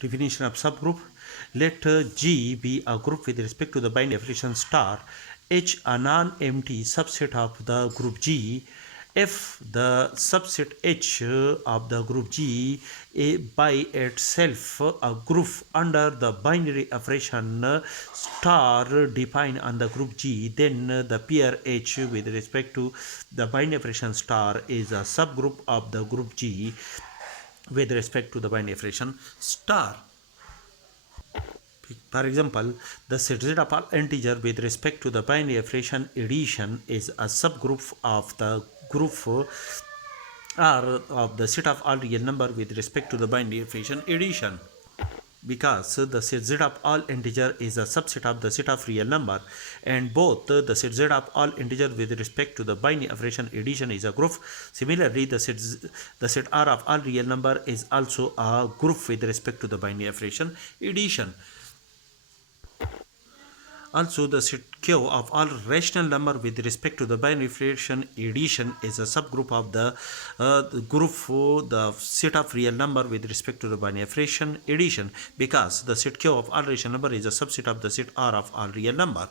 Definition of subgroup. Let G be a group with respect to the binary definition star, H a non-empty subset of the group G, F the subset H of the group G by itself a group under the binary operation star defined on the group G, then the pair H with respect to the binary operation star is a subgroup of the group G with respect to the binary operation star. For example, the set Z of all integer with respect to the binary operation addition is a subgroup of the group R of the set of all real number with respect to the binary operation addition. Because the set Z of all integer is a subset of the set of real number, and both the set Z of all integer with respect to the binary operation addition is a group. Similarly, the set R of all real number is also a group with respect to the binary operation addition. Also, the set Q of all rational number with respect to the binary operation addition is a subgroup of the group for the set of real number with respect to the binary operation addition, because the set Q of all rational number is a subset of the set R of all real number.